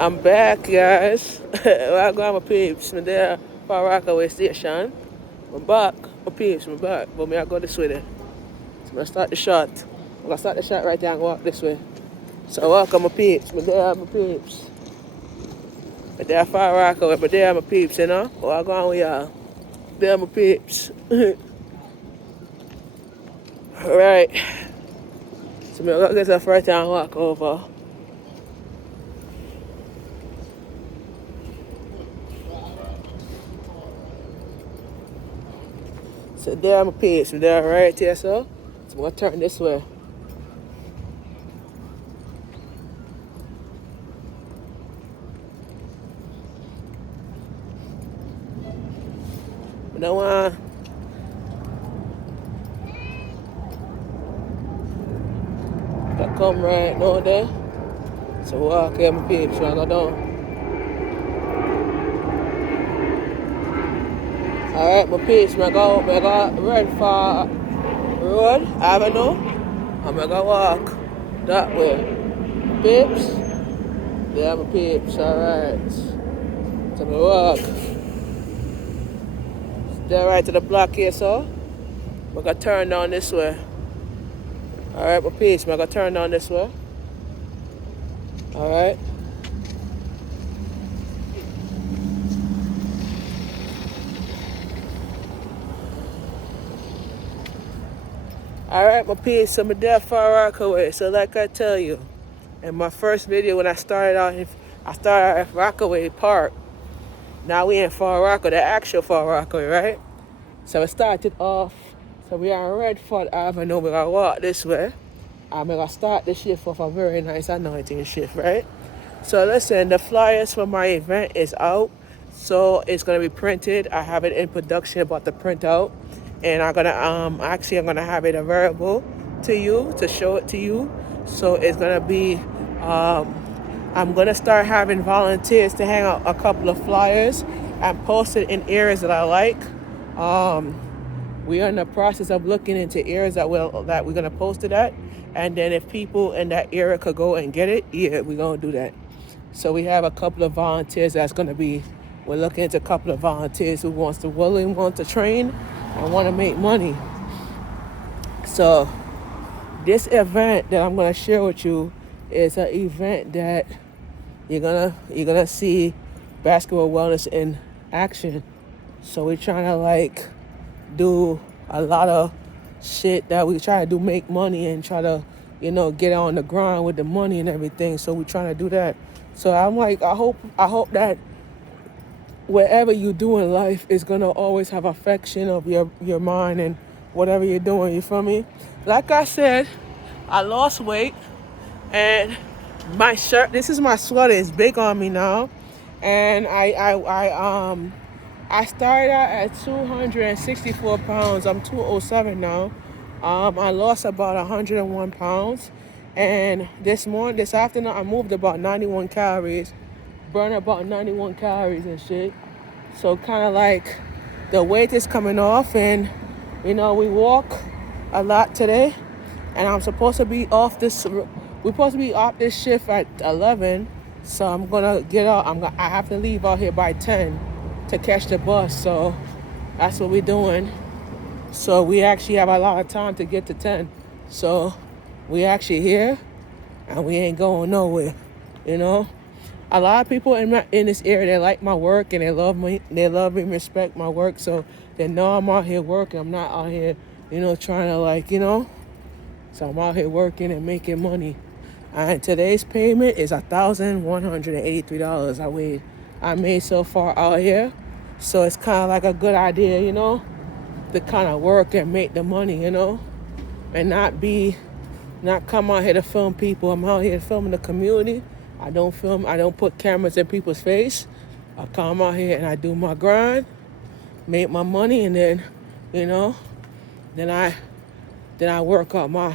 I'm back, guys. I got my peeps. I'm there for Rockaway Station. I'm back. My peeps, I'm back. But me, I go this way then. So I'm gonna start the shot. I'm gonna start the shot right there and walk this way. So welcome my peeps. I'm there, my peeps. I'm there for Rockaway, but there my peeps, you know? Oh, I go on with y'all. There my peeps. Alright. So I'm gonna get up right there and walk over. So there my peeps. I'm there right here, so I'm gonna turn this way. I don't want to come right now there. So walk here my peeps, so I go down. Alright, my peeps, I go right for Road Avenue. I'm gonna walk that way. My peeps. Yeah, my peeps, alright. So I walk. Stay right to the block here, so we're gonna turn down this way. Alright, my peeps, I'm gonna turn down this way. Alright. Alright, my peeps, I'm there for Rockaway. So like I tell you, in my first video when I started out, I started at Rockaway Park. Now we in Far Rockaway, the actual Far Rockaway, right? So we started off, so we are on Redford Avenue, we're gonna walk this way. I'm gonna start the shift off a very nice anointing shift, right? So listen, the flyers for my event is out. So it's gonna be printed. I have it in production about to print out. And I'm gonna have it available to you, to show it to you. So it's gonna be I'm gonna start having volunteers to hang out a couple of flyers and post it in areas that I like. We are in the process of looking into areas that we're gonna post it at, and then if people in that area could go and get it, yeah, we're gonna do that. So we have a couple of volunteers that's gonna be. We're looking into a couple of volunteers who want to train and want to make money. So this event that I'm gonna share with you is an event that you're gonna see basketball wellness in action. So we're trying to like do a lot of shit that we try to do, make money and try to, get on the grind with the money and everything. So we're trying to do that. So I'm like, I hope that whatever you do in life is gonna always have affection of your mind and whatever you're doing. You feel me? Like I said, I lost weight and my shirt. This is my sweater. It's big on me now, and I started out at 264 pounds. I'm 207 now. I lost about 101 pounds, and this afternoon, I moved about 91 calories, burned about 91 calories and shit. So kind of like the weight is coming off, and we walk a lot today, and I'm supposed to be off this. We're supposed to be off this shift at 11, so I'm gonna get out. I have to leave out here by 10 to catch the bus. So that's what we're doing. So we actually have a lot of time to get to 10. So we actually here, and we ain't going nowhere. A lot of people in this area, they like my work and they love me. They love and respect my work. So they know I'm out here working. I'm not out here, trying to So I'm out here working and making money. And today's payment is $1,183 I made so far out here. So it's kind of like a good idea, to kind of work and make the money, and not come out here to film people. I'm out here filming the community. I don't put cameras in people's face. I come out here and I do my grind, make my money, and then, then I work out my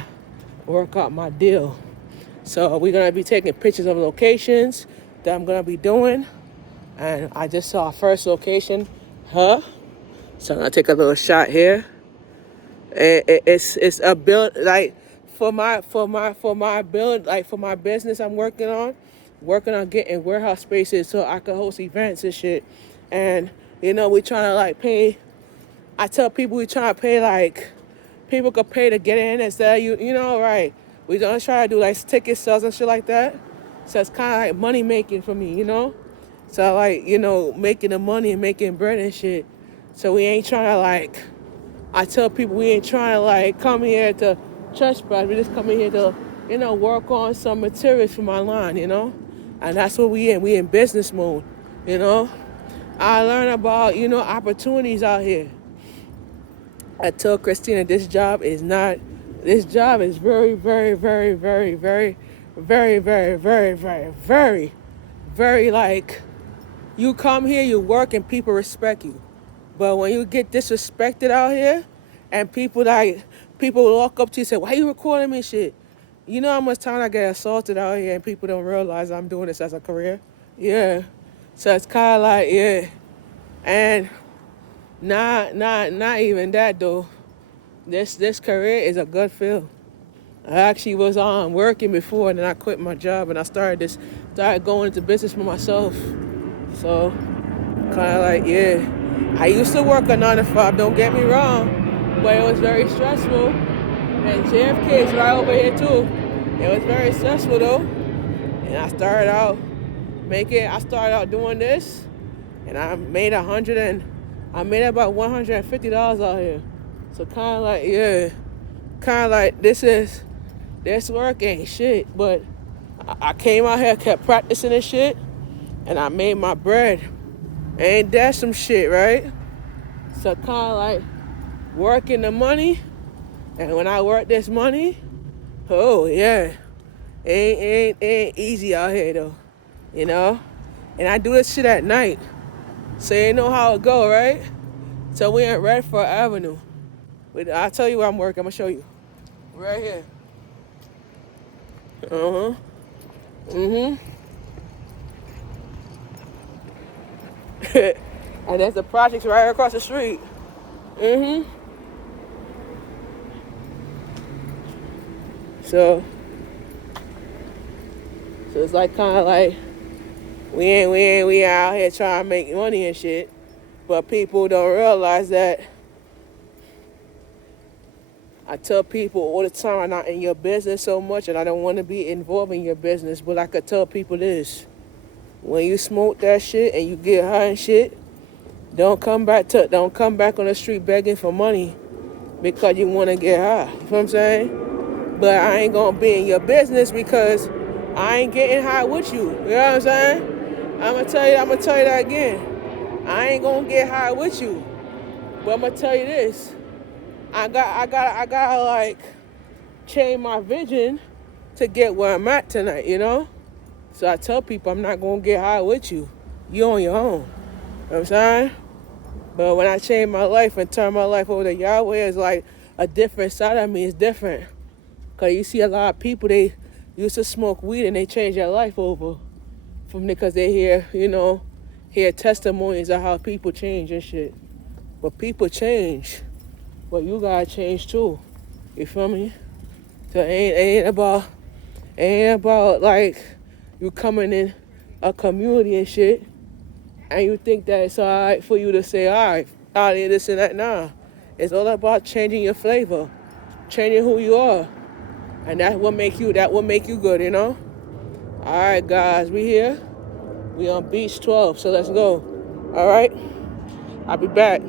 deal. So we're gonna be taking pictures of locations that I'm gonna be doing, and I just saw our first location, So I'm gonna take a little shot here. It's a build like for my build, like for my business I'm working on. working on getting warehouse spaces so I could host events and shit. And, we trying to like pay. I tell people we trying to pay like, people could pay to get in instead of right. We don't try to do like ticket sales and shit like that. So it's kind of like money making for me. So like, making the money and making bread and shit. So we ain't trying to like, I tell people we ain't trying to like come here to church press. We just coming here to, work on some materials for my line, And that's what we in. We in business mode. I learned about, opportunities out here. I told Christina this job is very, very, very, very, very, very, very, very, very, very, very like, you come here, you work, and people respect you. But when you get disrespected out here, and people walk up to you and say, "Why you recording me?" Shit. You know how much time I get assaulted out here, and people don't realize I'm doing this as a career. Yeah. So it's kind of like, yeah, and not even that though. This career is a good field. I actually was working before, and then I quit my job, and I started going into business for myself. So kind of like, yeah, I used to work a 9 to 5. Don't get me wrong, but it was very stressful. And JFK is right over here too. It was very stressful though. And I started out doing this, and I made about $150 out here. So kind of like, yeah, this work ain't shit. But I came out here, kept practicing this shit, and I made my bread. Ain't that some shit, right? So kind of like working the money, and when I work this money, oh yeah, ain't easy out here though, And I do this shit at night, so you know how it go, right? So we in Redford Avenue. I'll tell you where I'm working. I'm gonna show you. Right here. And there's the projects right across the street. So it's like kind of like we out here trying to make money and shit, but people don't realize that. I tell people all the time, I'm not in your business so much, and I don't want to be involved in your business, but I could tell people this. When you smoke that shit and you get high and shit, don't come back on the street begging for money because you want to get high. You know what I'm saying? But I ain't going to be in your business because I ain't getting high with you. You know what I'm saying? I'm going to tell you that again. I ain't going to get high with you. But I'm going to tell you this. I gotta like change my vision to get where I'm at tonight, So I tell people I'm not gonna get high with you. You on your own. You know what I'm saying? But when I change my life and turn my life over to Yahweh, it's like a different side of me. It's different. Cause you see a lot of people, they used to smoke weed and they change their life over because they hear testimonies of how people change and shit. But people change. But you gotta change too. You feel me? So it ain't about like you coming in a community and shit, and you think that it's alright for you to say, alright, out here this and that. Nah. It's all about changing your flavor, changing who you are. And that will make you good, Alright guys, we here. We on Beach 12, so let's go. Alright? I'll be back.